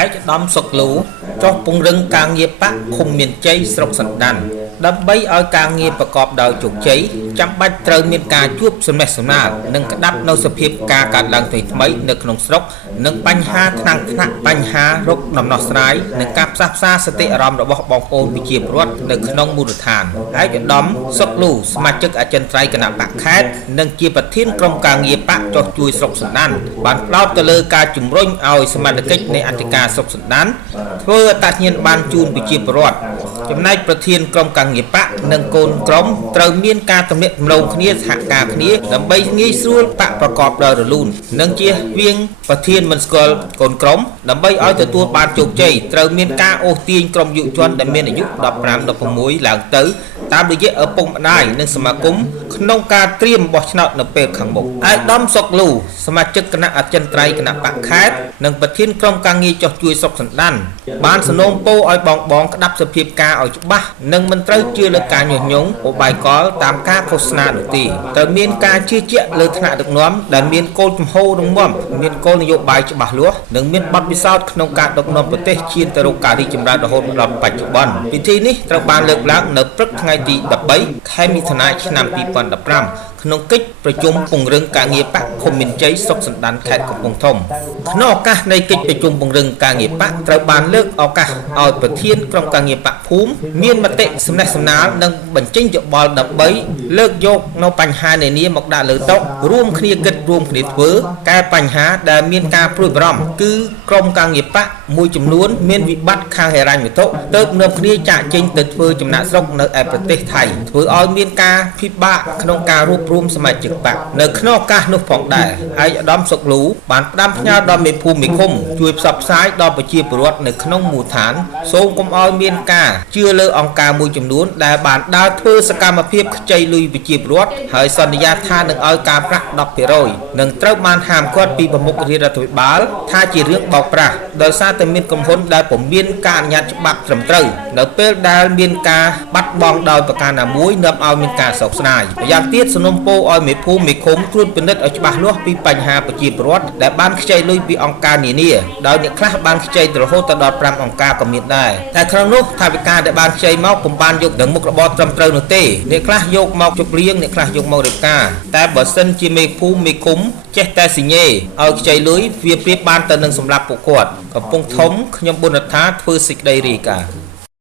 ឯកឧត្តមសុកលូចុះពង្រឹងការងារបកឃុំមានជ័យស្រុកសណ្ដានដើម្បីឲ្យការងារប្រកបដោយជោគជ័យចាំបាច់ត្រូវមានការជួបសំណេះសំណាលនិងក្តាប់នៅសភាពការកើតឡើងថ្មីនៅក្នុងស្រុកនិងបញ្ហាថ្នាក់បញ្ហារកដំណោះស្រាយនិងការផ្សះផ្សាសតិអារម្មណ៍របស់បងប្អូនប្រជាពលរដ្ឋនៅក្នុងមូលដ្ឋានឯកឧត្តមសុកលូសមាជិកអចិន្ត្រៃយ៍គណៈបកខេត្តនិងជាប្រធានក្រុមការងារបកចុះជួយស្រុកសណ្ដានបានផ្ដោតទៅលើការជំរុញឲ្យសមាជិកនៃអធិការស្រុកសណ្ដានធ្វើអត្តសញ្ញាណប័ណ្ណជូនប្រជាពលរដ្ឋចំណែកប្រធានក្រុមការងារបកនិងកូនក្រុមត្រូវមានការទំនាក់ទំនងគ្នាសហការគ្នាដើម្បីងាយស្រួលបកប្រកបដោយរលូននិងជៀសវាងប្រធានមិនស្គាល់កូនក្រុមដើម្បីឲ្យទទួលបានជោគជ័យត្រូវមានការអូសទាញក្រុមយុវជនដែលមានអាយុ15 16ឡើងទៅតាមរយៈឪពុកម្ដាយនិងសមាគមក្នុងការត្រៀមបោះឆ្នោតនៅពេលខាងមុខឯកឧត្តមសុកលូសមាជិកគណៈអចិន្ត្រៃយ៍គណៈបកខេត្តនិងប្រធានក្រុមការងារចុះជួយស្រុកសណ្ដានបានសំណូមពរឲ្យបងក្តាប់សភាពការឲ្យច្បាស់និងមិនត្រូវជឿលើការញុះញង់ឧបាយកលតាមការឃោសនានោះទេត្រូវមានការជឿជាក់លើថ្នាក់ដឹកនាំដែលមានគោលជំហររឹងមាំមានគោលនយោបាយច្បាស់លាស់និងមានបទពិសោធន៍ក្នុងការដឹកនាំប្រទេសឈានទៅរកការរីកចម្រើនរហូតដល់បច្ចុប្បន្នពិធីនេះត្រូវបានលើកឡើងនៅព្រឹកថ្ងៃទី13ខែមិថុនាឆ្នាំ2015ក្នុងកិច្ចប្រជុំពង្រឹងការងារបកឃុំមានជ័យស្រុកសណ្ដានខេត្តកំពង់ធំក្នុងឱកាសនៃកិច្ចប្រជុំពង្រឹងការងារបកត្រូវបានលើកឱកាសឲ្យប្រធានក្រុមការងារបកភូមិមានមតិសំណេះសំណាលនិងបញ្ចេញយោបល់ដើម្បីលើកយកនៅបញ្ហានានាមកដាក់លើតុរួមគ្នាគិតរួមគ្នាធ្វើកែបញ្ហាដែលមានការព្រួយបារម្ភគឺក្រុមការងារបកមួយចំនួនមានវិបត្តិខាងហិរញ្ញវត្ថុទើបនាំគ្នាចាកចេញទៅធ្វើចំណាក់ស្រុកនៅឯប្រទេសថៃធ្វើឲ្យមានការពិបាកក្នុងការរួបរวมសមាជិកបកនៅក្នុងឱកាសនោះផងដែរឯកឧត្តមសុកលូបានផ្ដាំផ្ញើដល់មេភូមិមេឃុំជួយផ្សព្វផ្សាយដល់ប្រជាពលរដ្ឋនៅក្នុងមូលដ្ឋានសូមកុំឲ្យមានការជឿលើអង្គការមួយចំនួនដែលបានដើរធ្វើសកម្មភាពខ្ចីលុយប្រជាពលរដ្ឋហើយសន្យាថានឹងឲ្យការប្រាក់ 10% និងត្រូវបានហាមឃាត់ពីប្រមុខរដ្ឋាភិបាលថាជារឿងបោកប្រាស់ដោយសារតែមានក្រុមហ៊ុនដែលពុំមានការអនុញ្ញាតច្បាប់ត្រឹមត្រូវនៅពេលដែលមានការបាត់បង់ដោយប្រការណាមួយនាំឲ្យមានការសោកស្ដាយម្យ៉ាងទៀតសំណុំពរឲ្យមេភូមិមេឃុំត្រួតពិនិត្យឲ្យច្បាស់លាស់ពីបញ្ហាប្រជាពលរដ្ឋដែលបានខ្ចីលុយពីអង្គការនានាដោយអ្នកខ្លះបានខ្ចីរហូតដល់5អង្គការក៏មានដែរតែក្នុងនោះថាវិការដែលបានខ្ចីមកពុំបានយកដល់មុខរបរត្រឹមត្រូវនោះទេអ្នកខ្លះយកមកជប់លៀងអ្នកខ្លះយកមករៀបការតែបើសិនជាមេភូមិមេឃុំចេះតែសញ្ញេឲ្យខ្ចីលុយវាប្រៀបបានទៅនឹងសម្រាប់ពួកគាត់កំពុងធំខ្ញុំបុណ្ណថាធ្វើសេចក្តីរាយការណ៍